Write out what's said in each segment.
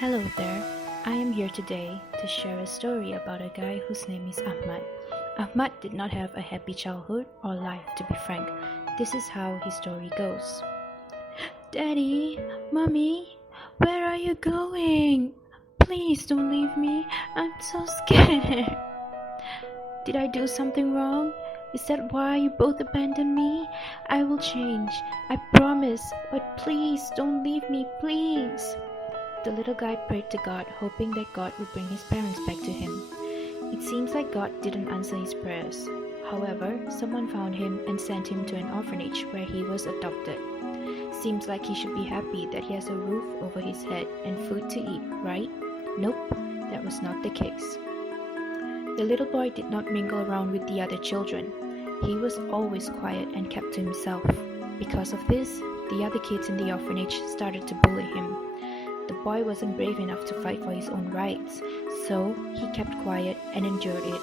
Hello there, I am here today to share a story about a guy whose name is Ahmad. Ahmad did not have a happy childhood or life, to be frank. This is how his story goes. Daddy, Mommy, where are you going? Please don't leave me, I'm so scared. Did I do something wrong? Is that why you both abandoned me? I will change, I promise, but please don't leave me, please. The little guy prayed to God, hoping that God would bring his parents back to him. It seems like God didn't answer his prayers. However, someone found him and sent him to an orphanage where he was adopted. Seems like he should be happy that he has a roof over his head and food to eat, right? Nope, that was not the case. The little boy did not mingle around with the other children. He was always quiet and kept to himself. Because of this, the other kids in the orphanage started to bully him. The boy wasn't brave enough to fight for his own rights, so he kept quiet and endured it.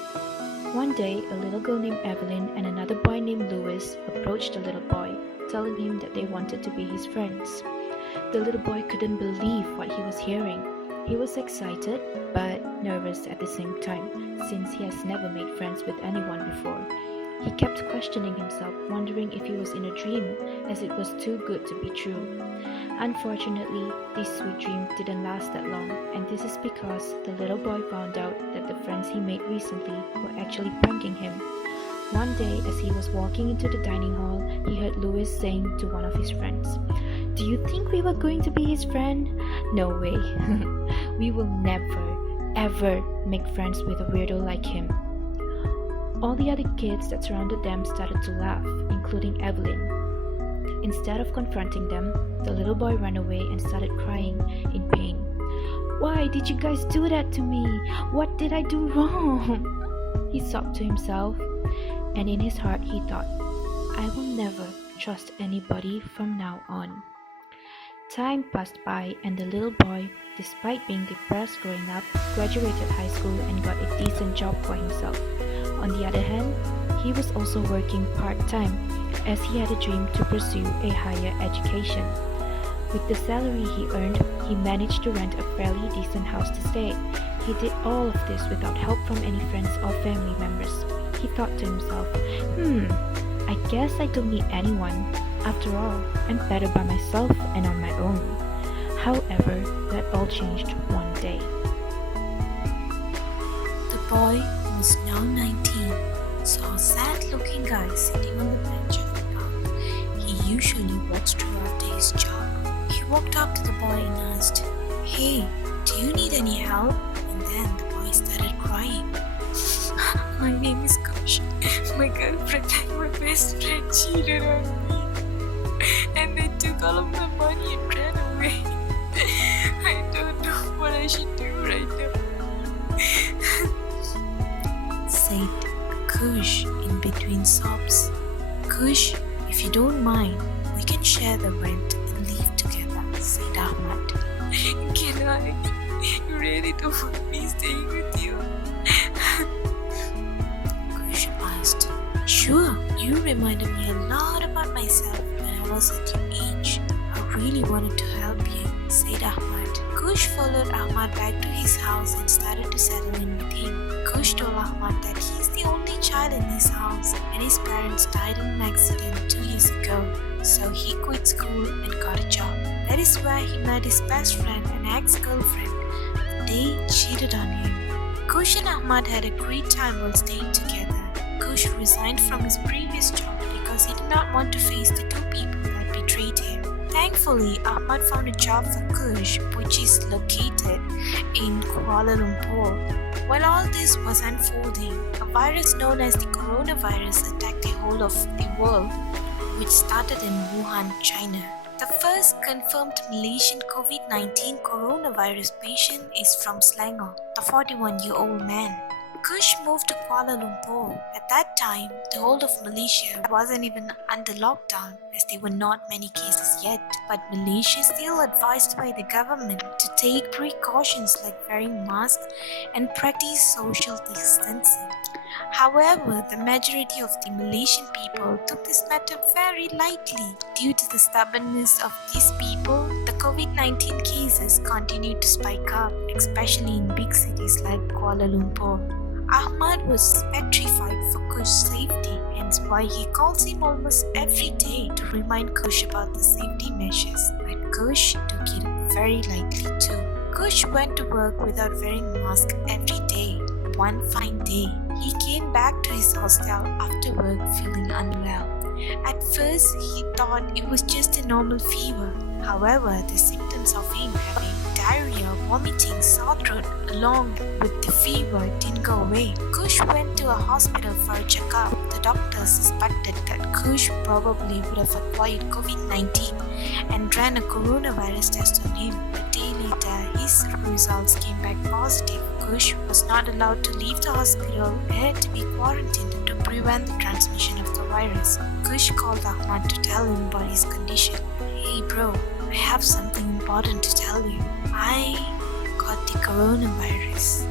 One day, a little girl named Evelyn and another boy named Louis approached the little boy, telling him that they wanted to be his friends. The little boy couldn't believe what he was hearing. He was excited, but nervous at the same time, since he has never made friends with anyone before. He kept questioning himself, wondering if he was in a dream, as it was too good to be true. Unfortunately, this sweet dream didn't last that long, and this is because the little boy found out that the friends he made recently were actually pranking him. One day, as he was walking into the dining hall, he heard Louis saying to one of his friends, "Do you think we were going to be his friend? No way. We will never, ever make friends with a weirdo like him." All the other kids that surrounded them started to laugh, including Evelyn. Instead of confronting them, the little boy ran away and started crying in pain. "Why did you guys do that to me? What did I do wrong?" He sobbed to himself, and in his heart he thought, "I will never trust anybody from now on." Time passed by and the little boy, despite being depressed growing up, graduated high school and got a decent job for himself. On the other hand, he was also working part-time, as he had a dream to pursue a higher education. With the salary he earned, he managed to rent a fairly decent house to stay. He did all of this without help from any friends or family members. He thought to himself, I guess I don't need anyone. After all, I'm better by myself and on my own. However, that all changed one day. The boy, who was now 19, saw a sad-looking guy sitting on the bench of the park. He usually walks through after his job. He walked up to the boy and asked, "Hey, do you need any help?" And then the boy started crying. "My name is Kush. My girlfriend and my best friend cheated on me. And they took all of my money and ran away. I don't know what I should do right now," said Kush in between sobs. "Kush, if you don't mind, we can share the rent and live together," said Ahmad. "Can I? You really don't want me staying with you?" Kush asked. "Sure, you reminded me a lot about myself when I was at your age. I really wanted to help you," said Ahmad. Kush followed Ahmad back to his house and started to settle in with him. Kush told Ahmad that he's the only child in his house and his parents died in an accident 2 years ago, so he quit school and got a job. That is where he met his best friend and ex-girlfriend. They cheated on him. Kush and Ahmad had a great time while staying together. Kush resigned from his previous job because he did not want to face the two people that betrayed him. Thankfully, Ahmad found a job for Kush, which is located in Kuala Lumpur. While all this was unfolding, a virus known as the coronavirus attacked the whole of the world, which started in Wuhan, China. The first confirmed Malaysian COVID-19 coronavirus patient is from Selangor, the 41-year-old man. Kush moved to Kuala Lumpur. At that time, the whole of Malaysia wasn't even under lockdown as there were not many cases yet. But Malaysia is still advised by the government to take precautions like wearing masks and practice social distancing. However, the majority of the Malaysian people took this matter very lightly. Due to the stubbornness of these people, the COVID-19 cases continued to spike up, especially in big cities like Kuala Lumpur. Ahmad was petrified for Kush's safety, hence why he calls him almost every day to remind Kush about the safety measures. But Kush took it very lightly too. Kush went to work without wearing mask every day. One fine day, he came back to his hostel after work feeling unwell. At first, he thought it was just a normal fever. However, the symptoms of him having diarrhea, vomiting, sore throat, along with the fever didn't go away. Kush went to a hospital for a checkup. The doctor suspected that Kush probably would have acquired COVID-19 and ran a coronavirus test on him. A day later, his results came back positive. Kush was not allowed to leave the hospital and had to be quarantined to prevent the transmission of the virus. Kush called Ahmad to tell him about his condition. Hey bro, I have something important to tell you. I got the coronavirus,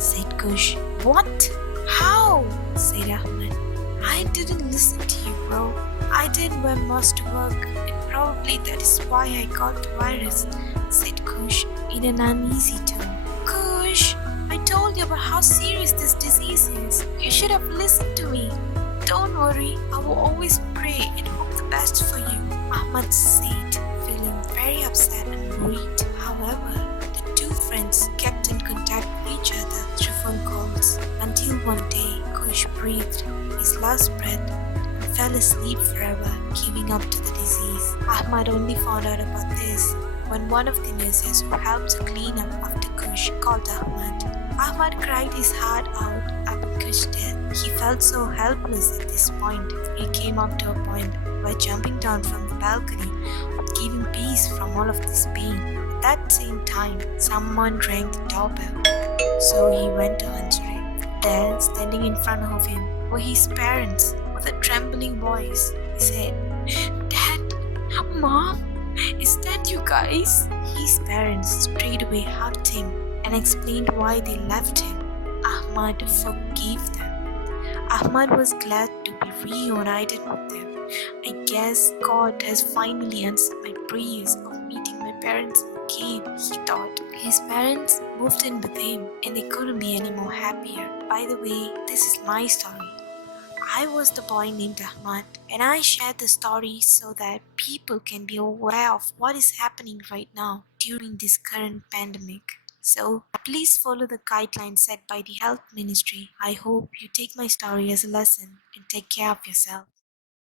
said Kush. What? How? Said Ahmad. I didn't listen to you, bro. I didn't wear mask to work, and probably that is why I got the virus, said Kush in an uneasy tone. Kush, I told you about how serious this disease is. You should have listened to me. Don't worry, I will always pray and hope the best for you, Ahmad said, feeling very upset and worried. However, the two friends kept in contact with each other through phone calls until one day Kush breathed his last breath and fell asleep forever, giving up to the disease. Ahmad only found out about this when one of the nurses who helped to clean up after Kush called Ahmad. Ahmad cried his heart out about Kush's death. He felt so helpless at this point. He came up to a point where jumping down from the balcony would give him peace from all of this pain. At that same time, someone rang the doorbell, so he went to answer it. There, standing in front of him, were his parents. With a trembling voice, he said, "Dad, Mom, is that you guys?" His parents straightway hugged him and explained why they left him. Ahmad forgave them. Ahmad was glad to be reunited with them. I guess God has finally answered my prayers of meeting my parents again, he thought. His parents moved in with him and they couldn't be any more happier. By the way, this is my story. I was the boy named Ahmad, and I shared the story so that people can be aware of what is happening right now during this current pandemic. So please follow the guidelines set by the Health Ministry. I hope you take my story as a lesson and take care of yourself.